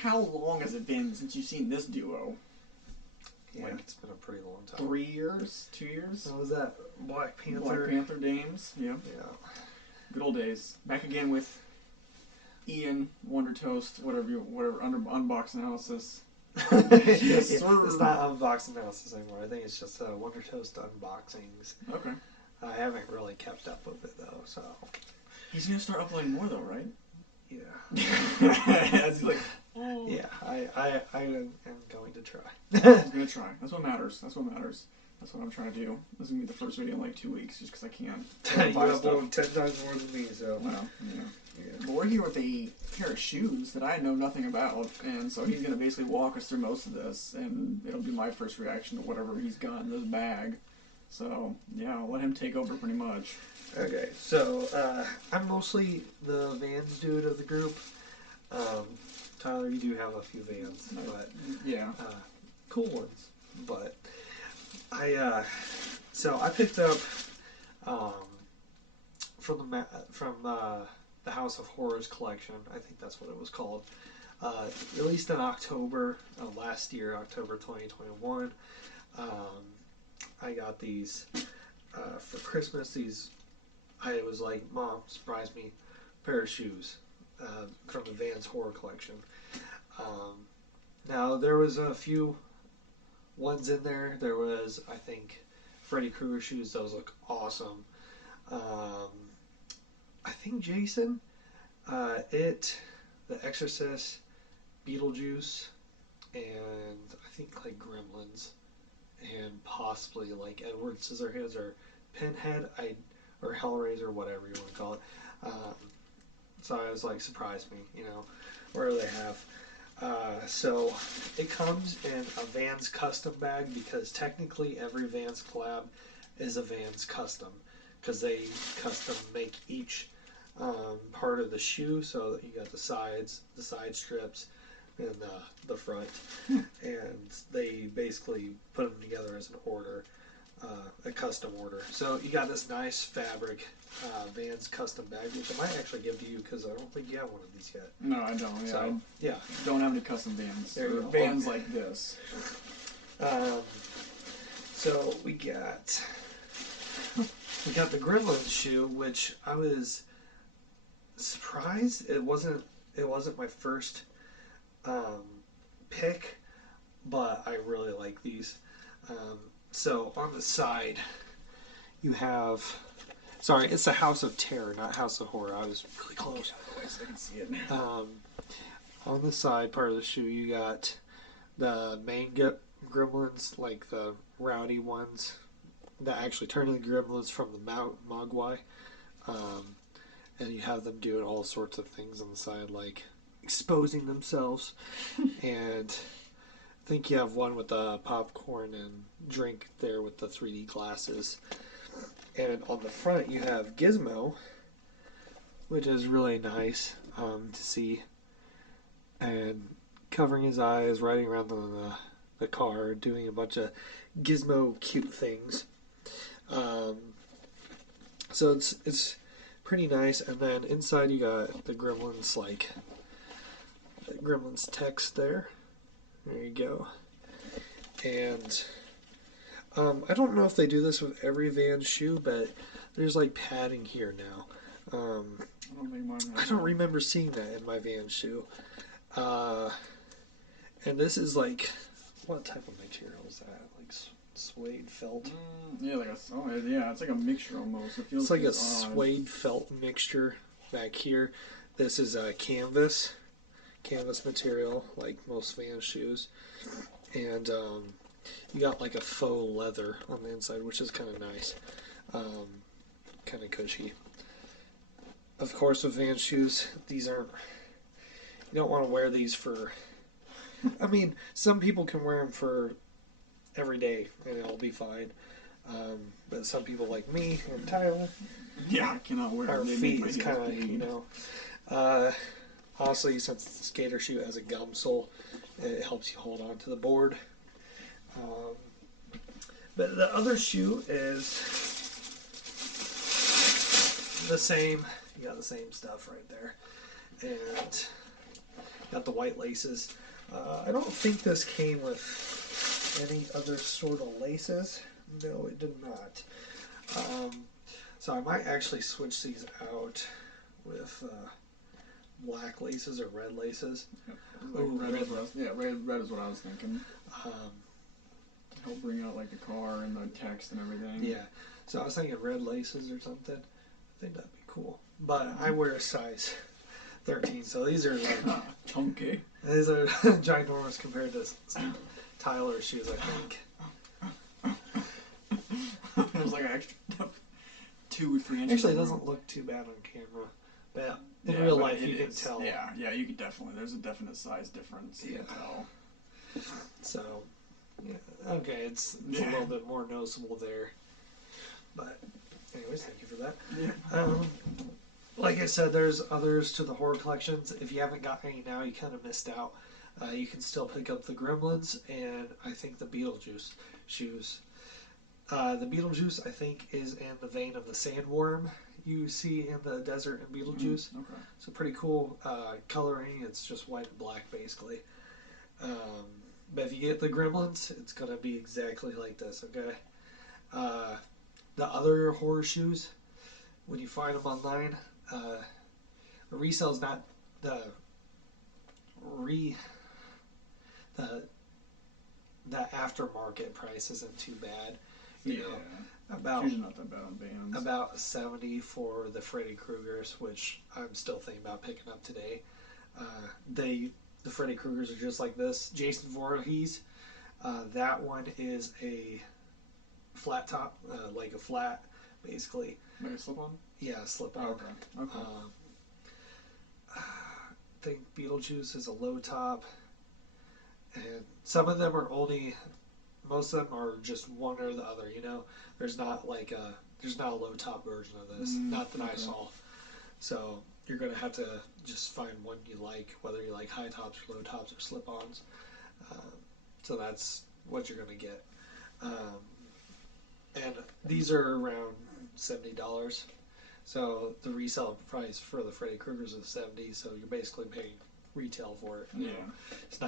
how long has it been since you've seen this duo? Yeah, Like, it's been a pretty long time. 3 years? 2 years? What was that? Black Panther. Black Panther dames. Yeah. Yeah. Good old days. Back again with Ian, WonderToast, whatever unbox analysis. Yes, sir. It's not unboxing analysis anymore. I think it's just WonderToast unboxings. Okay. I haven't really kept up with it though, so. He's gonna start uploading more though, right? Yeah. As he's like, oh. Yeah, I am going to try. He's gonna try. That's what matters. That's what matters. That's what I'm trying to do. This is gonna be the first video in like 2 weeks, just because I can. You upload 10 times more than me, so. Well, yeah. But we're here with a pair of shoes that I know nothing about, and so he's gonna basically walk us through most of this, and it'll be my first reaction to whatever he's got in this bag. So yeah, I'll let him take over pretty much. Okay, so I'm mostly the Vans dude of the group. Tyler, you do have a few Vans, but yeah, cool ones. But I picked up from the House of Horrors collection. I think that's what it was called. Released in October last year, October 2021. I got these for Christmas. I was like, Mom, surprise me, pair of shoes from the Vans Horror Collection. Now, there was a few ones in there. There was, I think, Freddy Krueger shoes. Those look awesome. I think Jason, The Exorcist, Beetlejuice, and I think like Gremlins, and possibly like Edward Scissorhands or Pinhead, or Hellraiser, whatever you want to call it. So I was like, surprise me, where do they have? So it comes in a Vans custom bag, because technically every Vans collab is a Vans custom, because they custom make each part of the shoe. So that you got the sides, the side strips, and the front, and they basically put them together as an order. A custom order. So you got this nice fabric Vans custom bag, which I might actually give to you, because I don't think you have one of these yet. No, I don't. Yeah, So, yeah. Don't have any custom Vans. There you Or go. Vans like this. So we got the Gremlins shoe, which I was surprised it wasn't my first pick, but I really like these. So on the side, you have, sorry, it's the House of Terror, not House of Horror. I was really close. So I can see it. On the side part of the shoe, you got the main Gremlins, like the rowdy ones that actually turn into Gremlins from the Mogwai. And you have them doing all sorts of things on the side, like exposing themselves. And I think you have one with the popcorn and drink there with the 3D glasses. And on the front you have Gizmo, which is really nice to see. And covering his eyes, riding around the car, doing a bunch of Gizmo cute things. So it's pretty nice. And then inside you got the Gremlins, like the Gremlins text there. There you go. And I don't know if they do this with every Vans shoe, but there's like padding here now. I don't remember seeing that in my Vans shoe. And this is like, what type of material is that? Like suede felt? Yeah, it's like a mixture almost. It's like a suede felt mixture back here. This is canvas material, like most Vans shoes. And you got like a faux leather on the inside, which is kind of nice. Kind of cushy. Of course, with Vans shoes, these aren't, you don't want to wear these for, I mean, some people can wear them for every day and it'll be fine. But some people like me and Tyler, I cannot wear our them. feet is kind of, honestly, since it's a skater shoe, it has a gum sole, it helps you hold on to the board. But the other shoe is the same. You got the same stuff right there. And got the white laces. I don't think this came with any other sort of laces. No, it did not. So I might actually switch these out with black laces or red laces. Yep. Ooh, Red red. is what I was, yeah, red is what I was thinking. Um, Help bring out like the car and the text and everything. yeah. So I was thinking red laces or something. I think that'd be cool. But I wear a size 13, so these are like Chunky. these are ginormous compared to Tyler's shoes, I think. It was like an extra 2 or 3 inches. Actually, it doesn't look too bad on camera, but in Yeah, real but life it you can is. tell. Yeah, you could definitely. There's a definite size difference. You Yeah. can tell. So, yeah, okay, it's a Yeah. little bit more noticeable there. But, anyways, thank you for that. Yeah. Like I said, there's others to the horror collections. If you haven't got any now, you kind of missed out. You can still pick up the Gremlins and I think the Beetlejuice shoes. The Beetlejuice, I think, is in the vein of the sandworm you see in the desert in Beetlejuice. Okay. So pretty cool coloring. It's just white and black, basically. But if you get the Gremlins, it's going to be exactly like this, okay? The other horror shoes, when you find them online, the resale is not the the aftermarket price isn't too bad. You know, about usually not that bad on Vans. about 70 for the Freddy Kruegers, which I'm still thinking about picking up today. The Freddy Kruegers are just like this. Jason Voorhees, that one is a flat top, like a flat, basically. Like a slip-on? Yeah, slip on. Oh, okay. Okay. I think Beetlejuice is a low top, and some of them are only. Most of them are just one or the other. You know, there's not a low top version of this. Not that I saw. So you're gonna have to just find one you like, whether you like high tops or low tops or slip-ons. So that's what you're gonna get. And these are around $70. So the resale price for the Freddy Kruegers is $70. So you're basically paying retail for it. You know? It's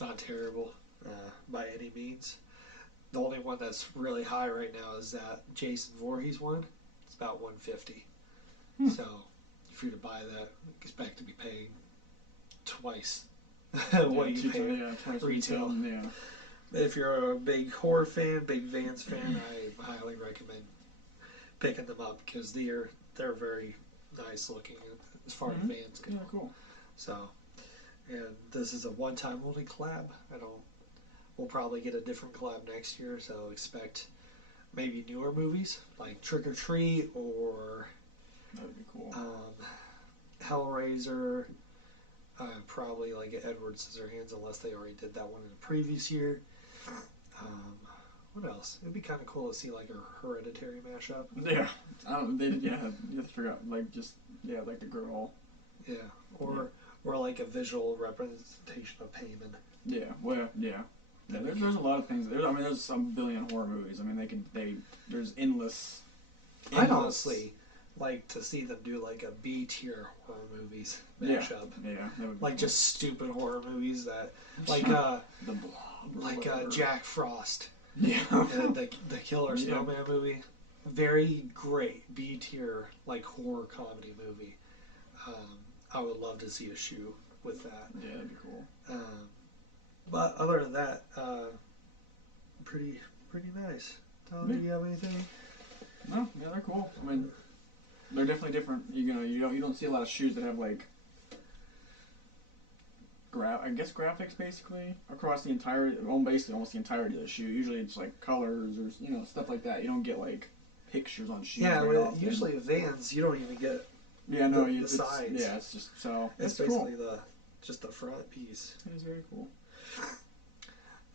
not terrible by any means. The only one that's really high right now is that Jason Voorhees one. It's about $150. So if you're to buy that, expect to be paying twice what you pay twice retail. Yeah. If you're a big horror fan, big Vans fan, I highly recommend picking them up because they're very nice looking as far as Vans go. Yeah, cool. So, and this is a one-time only collab. We'll probably get a different collab next year, so expect maybe newer movies like Trick or Treat or that would be cool. Hellraiser. Probably like Edward Scissorhands, unless they already did that one in the previous year. What else? It'd be kind of cool to see like a Hereditary mashup. Yeah, you have to figure out like like the girl. Yeah, or like a visual representation of Payman. Yeah, well, yeah. There's a lot of things. There's some billion horror movies. There's endless. I'd honestly like to see them do like a B tier horror movies mashup. Yeah, that would be like cool. just stupid horror movies that like The Blob. like Jack Frost. Yeah. the Killer Snowman movie. Very great B tier like horror comedy movie. I would love to see a shoe with that. Yeah, that'd be cool. But other than that, pretty nice. Tyler, do you have anything? No, yeah, they're cool. They're definitely different. You don't see a lot of shoes that have like graphics basically across the entire, basically almost the entirety of the shoe. Usually it's like colors or stuff like that. You don't get like pictures on shoes. Yeah, very often. usually Vans you don't even get. Yeah, no, the sides. Yeah, it's just so. It's basically cool. just the front piece. It is very cool.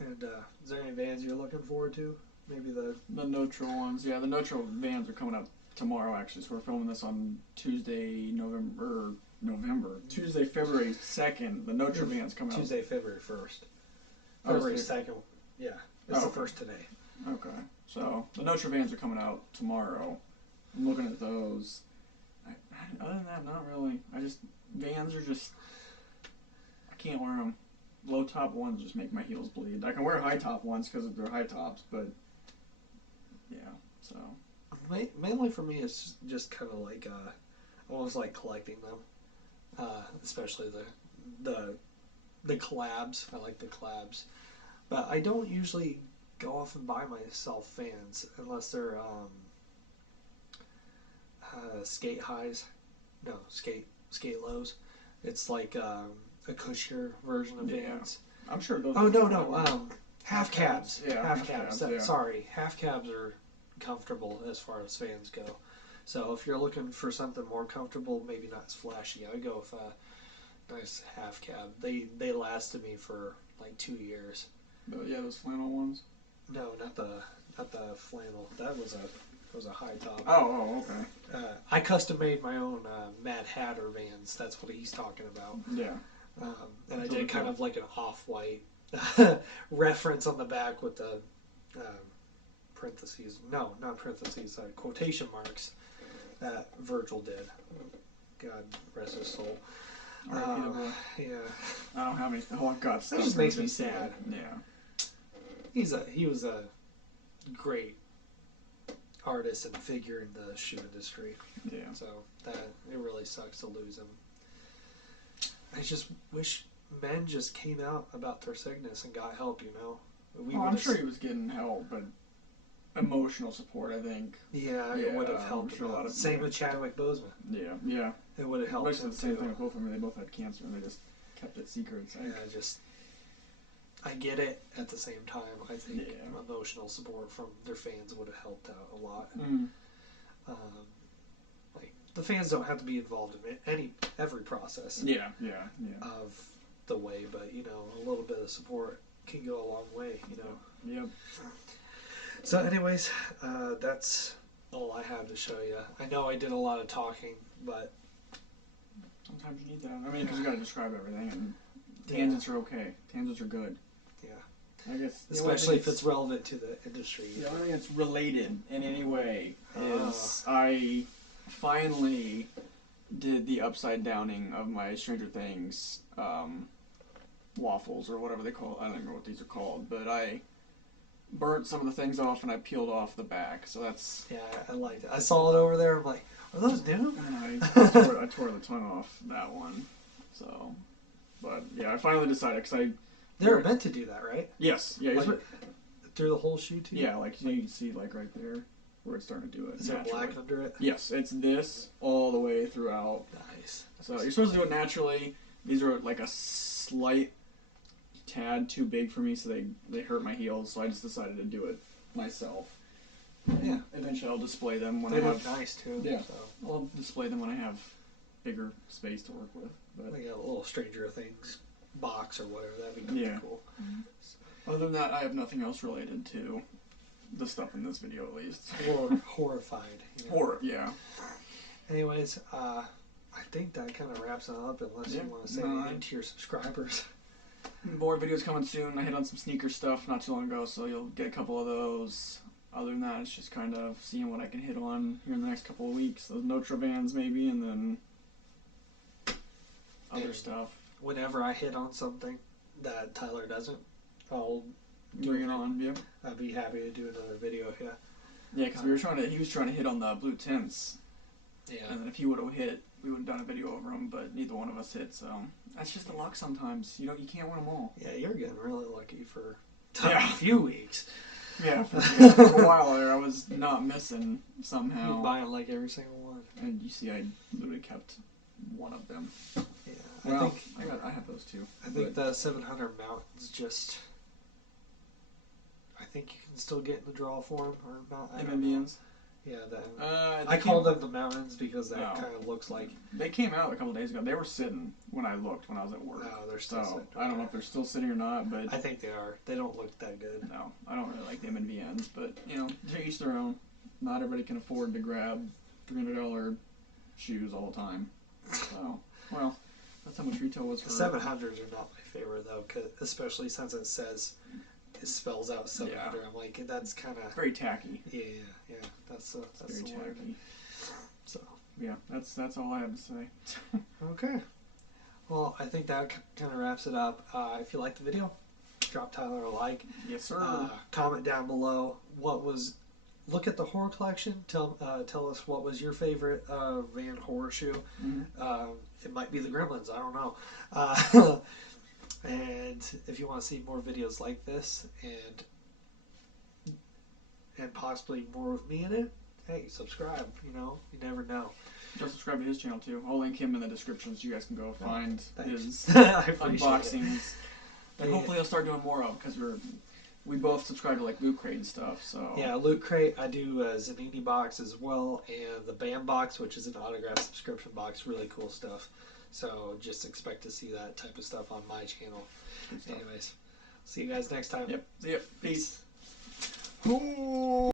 And is there any Vans you're looking forward to? Maybe the Notro ones. Yeah, the Notro Vans are coming up tomorrow actually. So we're filming this on Tuesday, Tuesday, February 2nd. The Notro Vans coming Tuesday, out. February 1st. Oh, February 2nd. Yeah, it's the okay. first today. Okay, so the Notro Vans are coming out tomorrow. I'm looking at those. Other than that, not really. Vans are just. can't wear them. Low top ones just make my heels bleed. I can wear high top ones because they're high tops, but yeah. So Mainly for me, it's just kind of like almost like collecting them, especially the collabs. I like the collabs, but I don't usually go off and buy myself fans unless they're skate highs. No, skate lows. It's like a cushier version of yeah, Vans. I'm sure those. Oh no, half cabs. Yeah, Half cabs. yeah. Sorry, half cabs are comfortable as far as Vans go. So if you're looking for something more comfortable, maybe not as flashy, I would go with a nice half cab. They lasted me for like 2 years. Yeah, those flannel ones. No, not the flannel. That was a high top. Oh, okay. I custom made my own Mad Hatter Vans. That's what he's talking about. Yeah. And I did kind of like an off-white reference on the back with the parentheses. No, not parentheses. Quotation marks that Virgil did. God rest his soul. Yeah. I don't have any. Oh, God, that just makes me sad. Yeah. He was a great artist and figure in the shoe industry. Yeah. So it really sucks to lose him. I just wish men just came out about their sickness and got help. I'm sure he was getting help, but emotional support, I think. Yeah, it would have helped. Sure a lot of Same with Chadwick Boseman. Yeah. It would have helped. Basically the same thing with both of them. They both had cancer and they just kept it secret. I get it. At the same time, I think emotional support from their fans would have helped out a lot. Mm. Like the fans don't have to be involved in every process. Yeah. Of the way, but a little bit of support can go a long way. Yep. So, anyways, that's all I have to show you. I know I did a lot of talking, but sometimes you need that. I mean, because you got to describe everything, and tangents are okay. Tangents are good. Yeah. I guess. Especially if it's relevant to the industry. The only thing that's related in any way is I finally did the upside downing of my Stranger Things waffles or whatever they call it. I don't even know what these are called, but I burnt some of the things off and I peeled off the back. So that's I liked it. I saw it over there. I'm like, are those new? And I tore the tongue off that one. So, but yeah, I finally decided because they're meant to do that, right? Yes. Yeah. Like, through the whole shoe too. Yeah, like you can see like right there where it's starting to do it. Is there black under it? Yes, it's this all the way throughout. Nice. So you're supposed to do it naturally. These are like a slight tad too big for me, so they hurt my heels. So I just decided to do it myself. Yeah. Eventually, I'll display them when they I look have. Nice too. Yeah. So. I'll display them when I have bigger space to work with. But like a little Stranger Things box or whatever. That'd be cool. Mm-hmm. Other than that, I have nothing else related to the stuff in this video, at least. Or horrified. Horror, yeah. Anyways, I think that kind of wraps it up. Unless you want to say anything to your subscribers. More videos coming soon. I hit on some sneaker stuff not too long ago, so you'll get a couple of those. Other than that, it's just kind of seeing what I can hit on here in the next couple of weeks. Those Notre Vans maybe, and then other stuff. Whenever I hit on something that Tyler doesn't, I'll bring it on. Yep. I'd be happy to do another video. Yeah. Yeah, because he was trying to hit on the blue tints. Yeah. And then if he would have hit, we would have done a video over them, but neither one of us hit. So that's just the luck sometimes. You can't win them all. Yeah, you're getting really lucky for a few weeks. Yeah, for a while there, I was not missing somehow. You're buying like every single one. And you see, I literally kept one of them. Yeah, well, I have those too. I think the 700 Mountains just. I think you can still get in the draw for them or not. MMBNs. Yeah, I call them the Mountains because that kind of looks like. They came out a couple days ago. They were sitting when I looked when I was at work. No, they're still sitting. I don't know if they're still sitting or not, but I think they are. They don't look that good. No, I don't really like the MNVNs, but to each their own. Not everybody can afford to grab $300 shoes all the time. So, well, that's how much retail was for. 700s are not my favorite though, especially since it spells out 700. Yeah. I'm like, that's kind of very tacky. Yeah, that's very the word. Tacky. So yeah, that's all I have to say. Okay. Well, I think that kind of wraps it up. If you liked the video, drop Tyler a like. Yes, sir. Comment down below look at the horror collection. Tell us what was your favorite van horror shoe. Mm-hmm. It might be the Gremlins. I don't know. And if you want to see more videos like this and possibly more with me in it, hey, subscribe. You never know. Just subscribe to his channel too. I'll link him in the description so you guys can go find his I appreciate unboxings. And hopefully he'll start doing more of because we both subscribe to like Loot Crate and stuff. So yeah, Loot Crate. I do Zanini box as well, and the Bam box, which is an autograph subscription box. Really cool stuff. So just expect to see that type of stuff on my channel. Anyways, see you guys next time. Yep. See ya. Peace. Ooh.